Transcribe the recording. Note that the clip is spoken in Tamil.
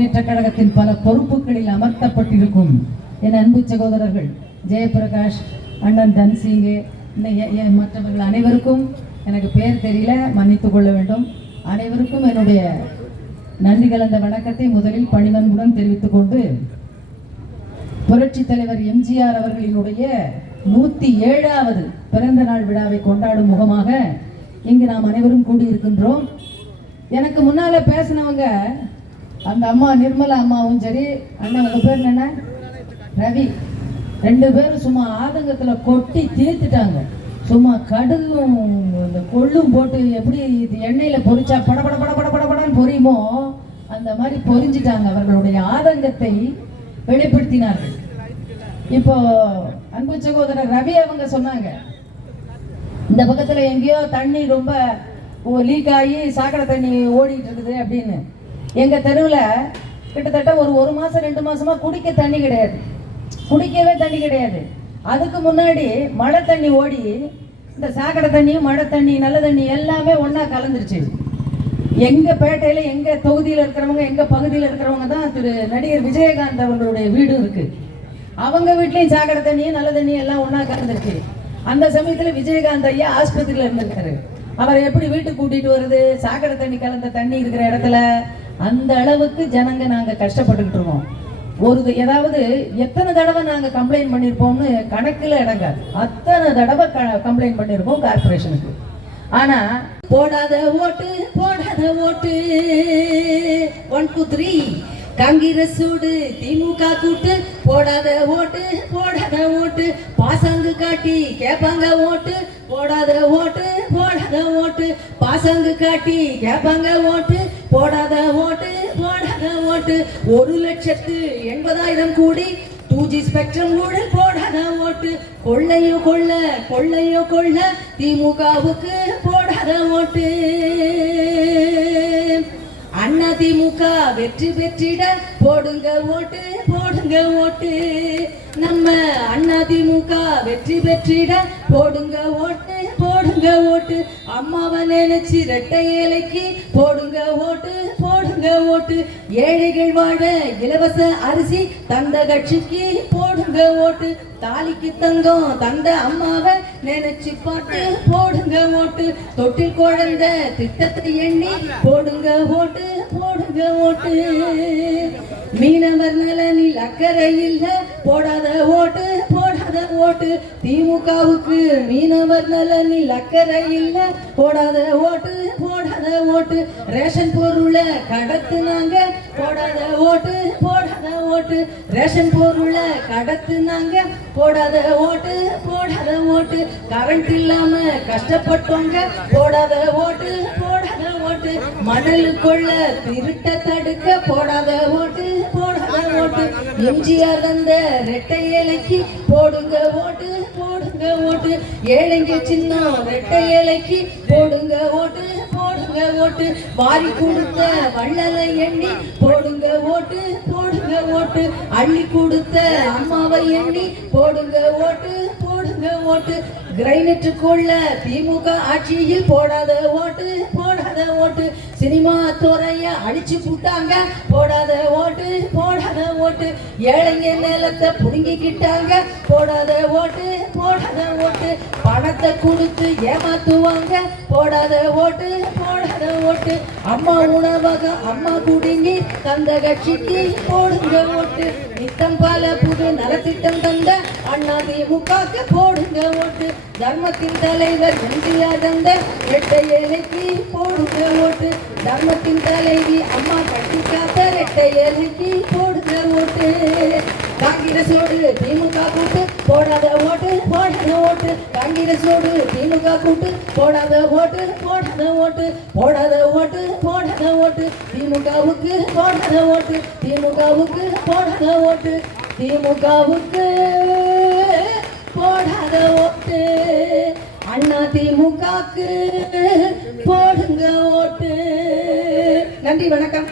முன்னேற்ற கழகத்தின் பல பொறுப்புகளில் அமர்த்தப்பட்டிருக்கும் என் அன்பு சகோதரர்கள் ஜெயபிரகாஷ் அண்ணன் தன்சிங்கு இன்னும் மற்றவர்கள் அனைவருக்கும் எனக்கு பேர் தெரியல மன்னித்து கொள்ள வேண்டும். அனைவருக்கும் என்னுடைய நன்றி கலந்த வணக்கத்தை முதலில் பணிவன்புடன் தெரிவித்துக் கொண்டு புரட்சி தலைவர் எம்ஜிஆர் அவர்களினுடைய நூற்றி ஏழாவது பிறந்த நாள் விழாவை கொண்டாடும் முகமாக இங்கு நாம் அனைவரும் கூடியிருக்கின்றோம். எனக்கு முன்னால் பேசினவங்க அந்த அம்மா நிர்மலா அம்மாவும் சரி அண்ணன் உங்க பேர் என்ன ரவி. ரெண்டு பேரும் சும்மா ஆதங்கத்துல கொட்டி தீர்த்துட்டாங்க. சும்மா கடுகும் இந்த கொள்ளும் போட்டு எப்படி இது எண்ணெயில பொறிச்சா பட பட பட பட படன்னு பொரியுமோ அந்த மாதிரி பொறிஞ்சிட்டாங்க அவர்களுடைய ஆதங்கத்தை வெளிப்படுத்தினார்கள். இப்போ அன்பு சகோதரர் ரவி அவங்க சொன்னாங்க இந்த பக்கத்துல எங்கேயோ தண்ணி ரொம்ப லீக் ஆகி சாக்கடை தண்ணி ஓடிட்டு இருக்குது அப்படின்னு. எங்கள் தெருவில் கிட்டத்தட்ட ஒரு ஒரு மாதம் ரெண்டு மாதமாக குடிக்க தண்ணி கிடையாது. குடிக்கவே தண்ணி கிடையாது. அதுக்கு முன்னாடி மழை தண்ணி ஓடி இந்த சாக்கடை தண்ணியும் மழை தண்ணி நல்ல தண்ணி எல்லாமே ஒன்றா கலந்துருச்சு. எங்கள் பேட்டையில் எங்கள் தொகுதியில் இருக்கிறவங்க எங்கள் பகுதியில் இருக்கிறவங்க தான் திரு நடிகர் விஜயகாந்த் அவர்களுடைய வீடு இருக்குது அவங்க வீட்லேயும் சாக்கடை தண்ணியும் நல்ல தண்ணியும் எல்லாம் ஒன்றா கலந்துருச்சு. அந்த சமயத்தில் விஜயகாந்த் ஐயா ஆஸ்பத்திரியில் இருந்திருக்காரு. அவரை எப்படி வீட்டுக்கு கூட்டிகிட்டு வருது? சாக்கடை தண்ணி கலந்த தண்ணி இருக்கிற இடத்துல அந்த அளவுக்கு ஜனங்க நாங்கள் கஷ்டப்பட்டுக்கிட்டு இருக்கோம். ஒரு ஏதாவது எத்தனை தடவை நாங்கள் கம்ப்ளைண்ட் பண்ணியிருப்போம்னு கணக்கில் இடங்காது. அத்தனை தடவை க கம்ப்ளைண்ட் பண்ணியிருப்போம் கார்பரேஷனுக்கு ஆனால் போடாத ஓட்டு போடாத ஓட்டு. ஒன் டூ த்ரீ காங்கிரஸோடு திமுக கூட்டு போடாத ஓட்டு போடாத ஓட்டு பாசாங்கு காட்டி கேட்பாங்க ஓட்டு போடாத ஓட்டு போடாத ஓட்டு பாசங்கு காட்டி கேட்பாங்க ஓட்டு போடாத ஓட்டு போடாத ஓட்டு. ஒரு லட்சத்து எண்பதாயிரம் கூடி டூ ஜி ஸ்பெக்ட்ரம் ஊழல் போடாத ஓட்டு. கொள்ளையோ கொள்ள கொள்ளையோ கொள்ள திமுகவுக்கு போடாத ஓட்டு. அதிமுக வெற்றி பெற்றிட போடுங்க ஓட்டு போடுங்க ஓட்டு. நம்ம அண்ணா வெற்றி பெற்றிட போடுங்க ஓட்டு போடுங்க ஓட்டு. அம்மாவை நினைச்சு ரெட்டை ஏலைக்கு போடுங்க ஓட்டு போடுங்க ஓட்டு ஏழைகள் வாழ இலவச அரிசி தந்த கட்சிக்கு போடுங்க ஓட்டு தாலிக்கு தங்கம் தந்த அம்மாவை நினைச்சு பார்த்து போடுங்க ஓட்டு தொட்டில் குழந்தை திட்டத்தை எண்ணி போடுங்க ஓட்டு போடுங்க ஓட்டு மீனவர் நலனில் அக்கறை இல்ல போடாத ஓட்டு திமுகவுக்கு மீனவர் நலனில் அக்கறை இல்ல. போடாத ஓட்டு போடாத ஓட்டு. ரேஷன் பொருளை கடத்துனாங்க போடாத ஓட்டு போடாத ஓட்டு. ரேஷன் பொருளை கடத்துனாங்க போடாத ஓட்டு போடாத ஓட்டு. கரண்ட் இல்லாம கஷ்டப்பட்டவங்க போடாத ஓட்டு போட ஓட்டு மணலுக்குள்ள திருட்ட தடுக்க போடாத ஓட்டு போடாத ஓட்டு. எம்ஜிஆர் தந்த ரெட்டை இலைக்கு போடுங்க ஓட்டு போடுங்க ஓட்டு. ஏழைங்க சின்னம் ரெட்டை இலைக்கு போடுங்க ஓட்டு போடுங்க ஓட்டு. வாரி கொடுத்த வள்ளலை எண்ணி போடுங்க ஓட்டு போடுங்க ஓட்டு. அள்ளி கொடுத்த அம்மாவை எண்ணி போடுங்க ஓட்டு போடுங்க ஓட்டு. கிரைனட்டுக்குள்ள திமுக ஆட்சியில் போடாத ஓட்டு போடாத ஓட்டு. சினிமா துறைய அழிச்சு போட்டாங்க. போடாத ஓட்டு போடாத ஓட்டு. ஏழைங்க நிலத்தை புடுங்கிக்கிட்டாங்க. போடாத ஓட்டு போடாத ஓட்டு. பணத்தை கொடுத்து ஏமாத்துவாங்க. போடாத ஓட்டு போடாத ஓட்டு. அம்மா உணவகம் அம்மா குடுங்கி தந்த கட்சிக்கு போடுங்க ஓட்டு. நித்தம் பல புது நலத்திட்டம் தந்த அண்ணா திமுக போடுங்க ஓட்டு. தர்மத்தின் தலைவர் எம்ஜிஆர் தந்த இரட்டை ஏழைக்கு போடுங்க ஓட்டு. தர்மத்தின் தலைவி அம்மா கட்டி காத்த இரட்டை ஏழைக்கு போடுங்க ஓட்டு. காங்கிரஸோடு திமுக கூட்டு போடாத ஓட்டு போடாத ஓட்டு. காங்கிரஸோடு திமுக கூட்டு போடாத ஓட்டு போடாத ஓட்டு. போடாத ஓட்டு போடாத ஓட்டு. திமுகவுக்கு போடாத ஓட்டு. திமுகவுக்கு போடாத ஓட்டு. திமுகவுக்கு போடாத ஓட்டு. அண்ணா திமுகக்கு போடுங்க ஓட்டு. நன்றி வணக்கம்.